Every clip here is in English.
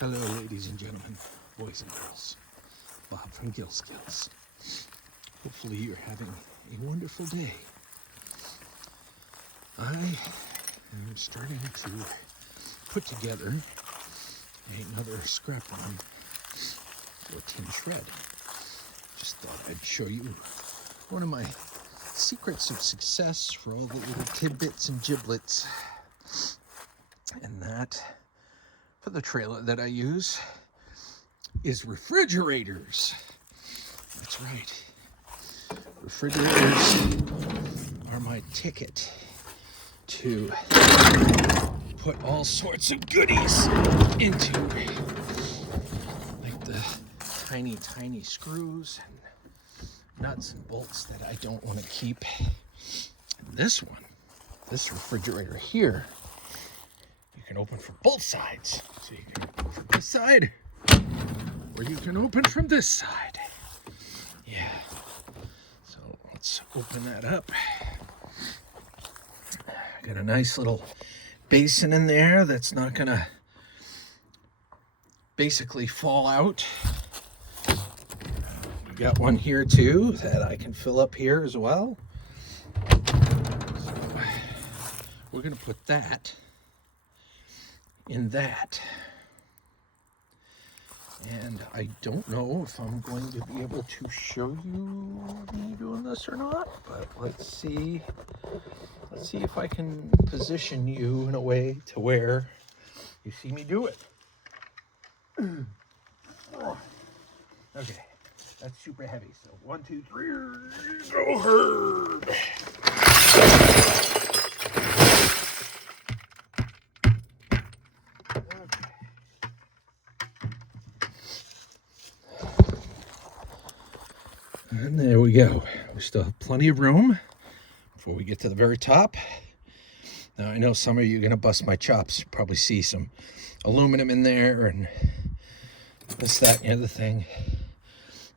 Hello, ladies and gentlemen, boys and girls. Bob from Gill Skills. Hopefully you're having a wonderful day. I am starting to put together another scrap room for tin shred. Just thought I'd show you one of my secrets of success for all the little tidbits and giblets. And that, for the trailer that I use, is refrigerators. That's right. Refrigerators are my ticket to put all sorts of goodies into, like the tiny screws and nuts and bolts that I don't want to keep. And this refrigerator here, you can open from both sides. So you can open from this side, or you can open from this side. Yeah. So let's open that up. Got a nice little basin in there that's not gonna basically fall out. We got one here too that I can fill up here as well. So we're gonna put that in that. And I don't know if I'm going to be able to show you me doing this or not, but let's see if I can position you in a way to where you see me do it. Okay, that's super heavy. So 1, 2, 3, go herd. And there we go. We still have plenty of room before we get to the very top. Now, I know some of you are going to bust my chops. You probably see some aluminum in there and this, that, and the other thing.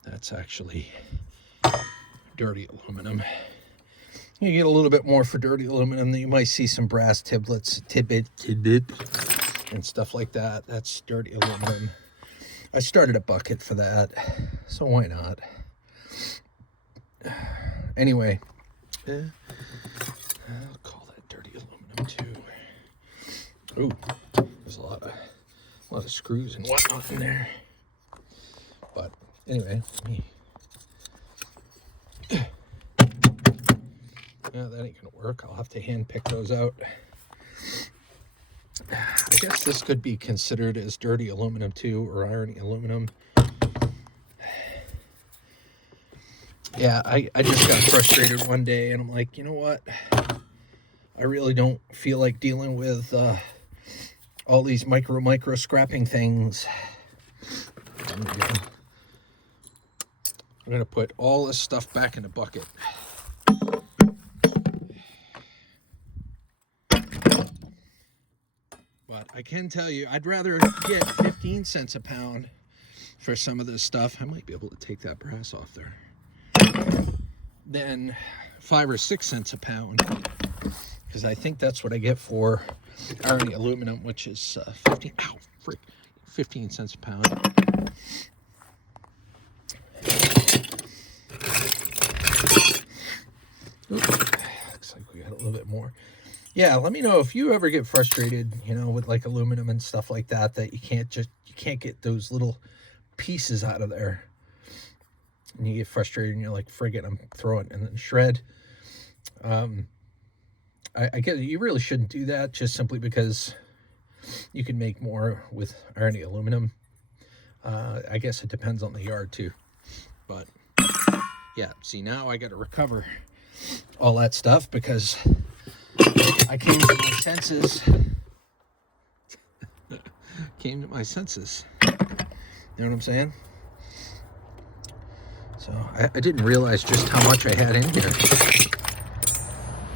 That's actually dirty aluminum. You get a little bit more for dirty aluminum. You might see some brass tidbit, and stuff like that. That's dirty aluminum. I started a bucket for that, so why not? Anyway, I'll call that dirty aluminum too. Ooh, there's a lot of screws and whatnot in there. But anyway, yeah, that ain't gonna work. I'll have to hand pick those out. I guess this could be considered as dirty aluminum too, or iron aluminum. Yeah, I just got frustrated one day and I'm like, you know what? I really don't feel like dealing with all these micro scrapping things. I'm gonna put all this stuff back in the bucket. But I can tell you, I'd rather get 15 cents a pound for some of this stuff. I might be able to take that brass off there. Than 5 or 6 cents a pound, because I think that's what I get for iron aluminum, which is 15 cents a pound. Ooh, looks like we got a little bit more. Yeah, let me know if you ever get frustrated, you know, with like aluminum and stuff like that, that you can't get those little pieces out of there. And you get frustrated and you're like, frig it, I'm throwing it in the shred. I guess you really shouldn't do that, just simply because you can make more with iron aluminum. I guess it depends on the yard too. But yeah, see, now I got to recover all that stuff because I came to my senses. You know what I'm saying? So I didn't realize just how much I had in here.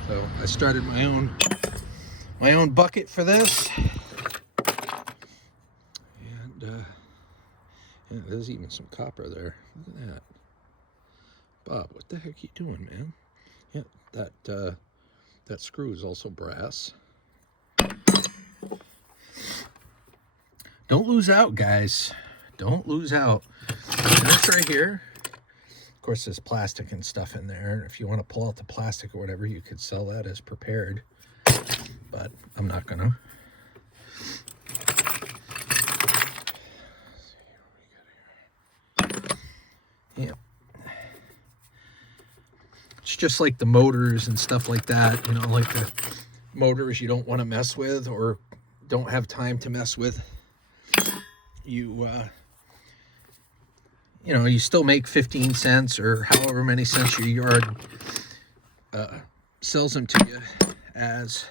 So I started my own bucket for this. And yeah, there's even some copper there. Look at that. Bob, what the heck are you doing, man? Yeah, that screw is also brass. Don't lose out, guys. Don't lose out. And this right here, of course, there's plastic and stuff in there. If you want to pull out the plastic or whatever, you could sell that as prepared. But I'm not going to. Yeah. It's just like the motors and stuff like that, you know, like the motors you don't want to mess with or don't have time to mess with. You know, you still make 15 cents or however many cents your yard sells them to you as.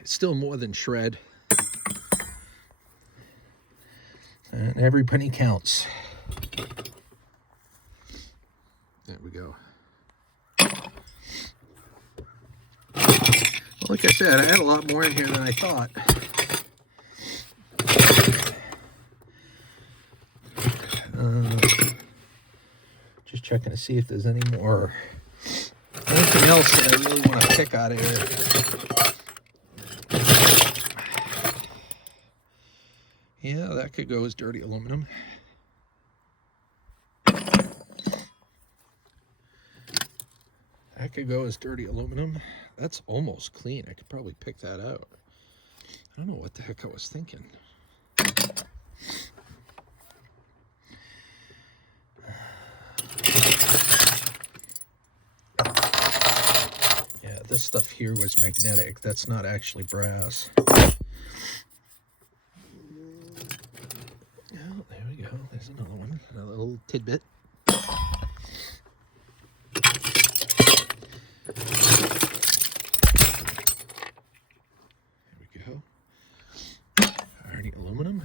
It's still more than shred. And every penny counts. There we go. Well, like I said, I had a lot more in here than I thought. Just checking to see if there's any more. Anything else that I really want to pick out of here. Yeah, that could go as dirty aluminum. That could go as dirty aluminum. That's almost clean. I could probably pick that out. I don't know what the heck I was thinking. Yeah, this stuff here was magnetic. That's not actually brass. Oh, there we go. There's another one. Another little tidbit. Aluminum.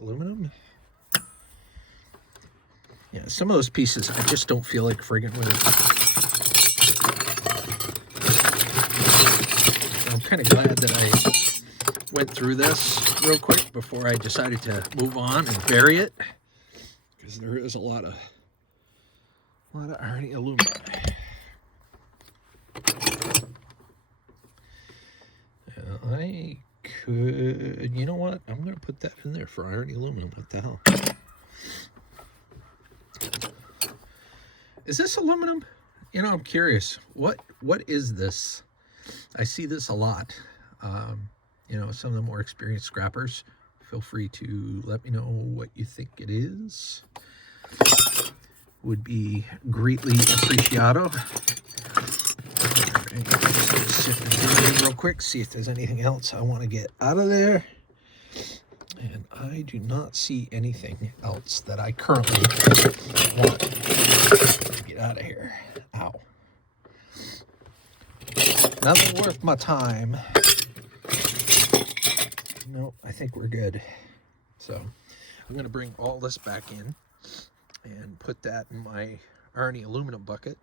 Aluminum. Yeah, some of those pieces I just don't feel like friggin' with. I'm kind of glad that I went through this real quick before I decided to move on and bury it, because there is a lot of iron aluminum. I could, you know what? I'm going to put that in there for iron aluminum. What the hell? Is this aluminum? You know, I'm curious. What is this? I see this a lot. You know, some of the more experienced scrappers, feel free to let me know what you think it is. Would be greatly appreciado. Sift through real quick, see if there's anything else I want to get out of there. And I do not see anything else that I currently want to get out of here. Ow. Nothing worth my time. No, I think we're good. So I'm going to bring all this back in and put that in my Arnie aluminum bucket.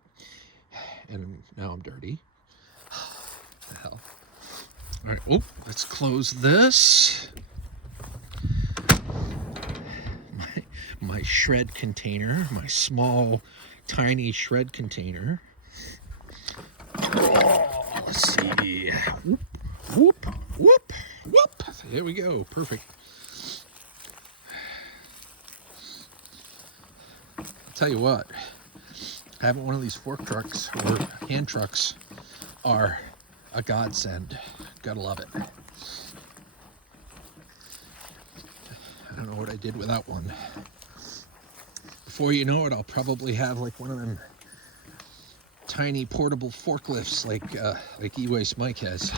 And now I'm dirty. What the hell? All right, oh, let's close this. My shred container, my small, tiny shred container. Oh, let's see. Whoop, whoop, whoop, whoop. There we go, perfect. I'll tell you what, having one of these fork trucks or hand trucks are a godsend. Gotta love it. I don't know what I did without one. Before you know it, I'll probably have like one of them tiny portable forklifts like E-Waste Mike has.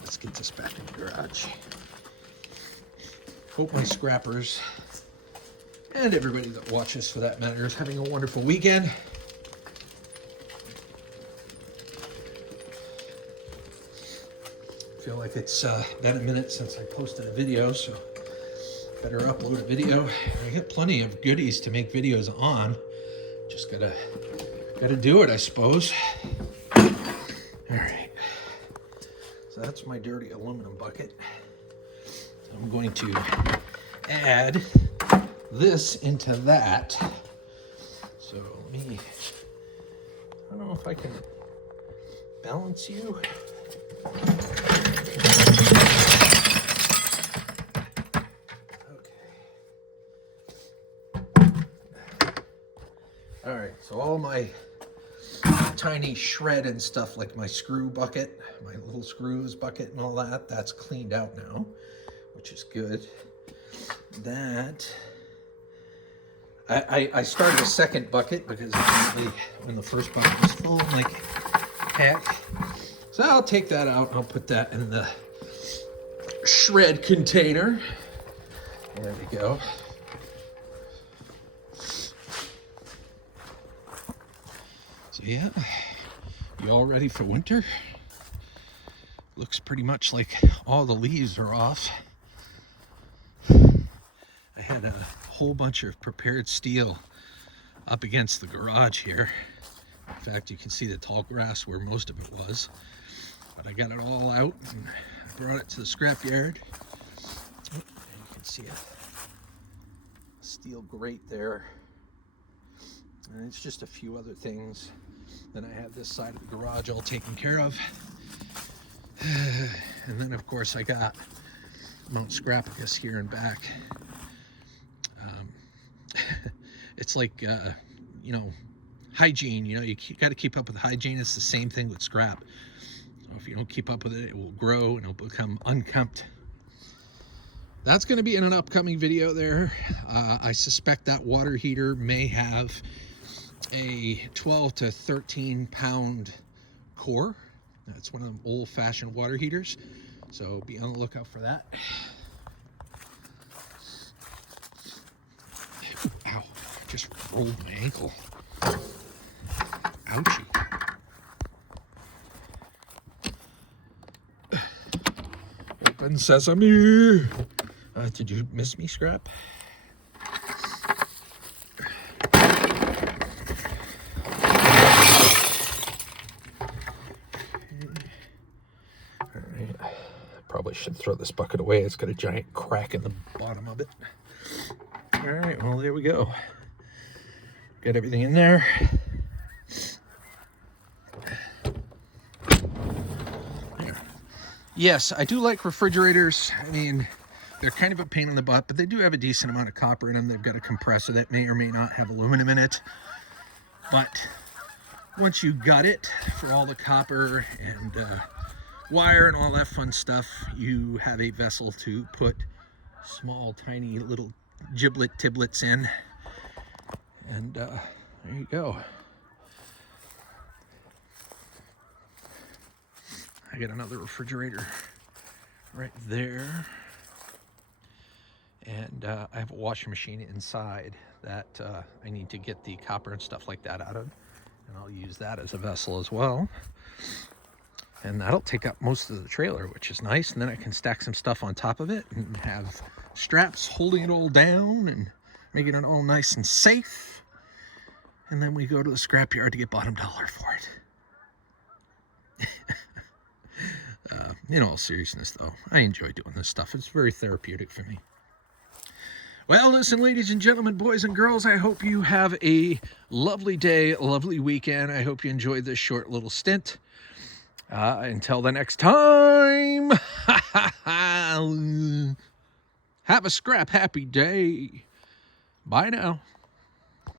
Let's get this back in the garage. Hope my scrappers and everybody that watches for that matter is having a wonderful weekend. I feel like it's been a minute since I posted a video, so better upload a video. I got plenty of goodies to make videos on. Just gotta do it, I suppose. All right. So that's my dirty aluminum bucket. So I'm going to add this into that. So let me, I don't know if I can balance you. All right, so all my tiny shred and stuff, like my screw bucket, my little screws bucket and all that, that's cleaned out now, which is good. That, I started a second bucket because apparently when the first bucket was full, like heck. So I'll take that out and I'll put that in the shred container. There we go. So yeah, you all ready for winter? Looks pretty much like all the leaves are off. I had a whole bunch of prepared steel up against the garage here. In fact, you can see the tall grass where most of it was. But I got it all out and I brought it to the scrap yard. Oh, and you can see a steel grate there. And it's just a few other things. Then I have this side of the garage all taken care of. And then of course I got Mount Scrappicus here and back. It's like, you know, hygiene, you know, you got to keep up with hygiene. It's the same thing with scrap. So if you don't keep up with it, it will grow and it'll become unkempt. That's going to be in an upcoming video there. I suspect that water heater may have a 12 to 13 pound core. That's one of them old-fashioned water heaters. So be on the lookout for that. Ooh, ow, just rolled my ankle. Ouchie. Open sesame. Did you miss me, Scrap? Alright. Probably should throw this bucket away. It's got a giant crack in the bottom of it. Alright, well, there we go. Got everything in there. There. Yes, I do like refrigerators. I mean, they're kind of a pain in the butt, but they do have a decent amount of copper in them. They've got a compressor that may or may not have aluminum in it. But once you gut it for all the copper and wire and all that fun stuff, you have a vessel to put small, tiny little giblets in. And there you go. I got another refrigerator right there. And I have a washing machine inside that I need to get the copper and stuff like that out of. And I'll use that as a vessel as well. And that'll take up most of the trailer, which is nice. And then I can stack some stuff on top of it and have straps holding it all down and making it all nice and safe. And then we go to the scrapyard to get bottom dollar for it. In all seriousness, though, I enjoy doing this stuff. It's very therapeutic for me. Well, listen, ladies and gentlemen, boys and girls, I hope you have a lovely day, a lovely weekend. I hope you enjoyed this short little stint. Until the next time, have a scrap happy day. Bye now.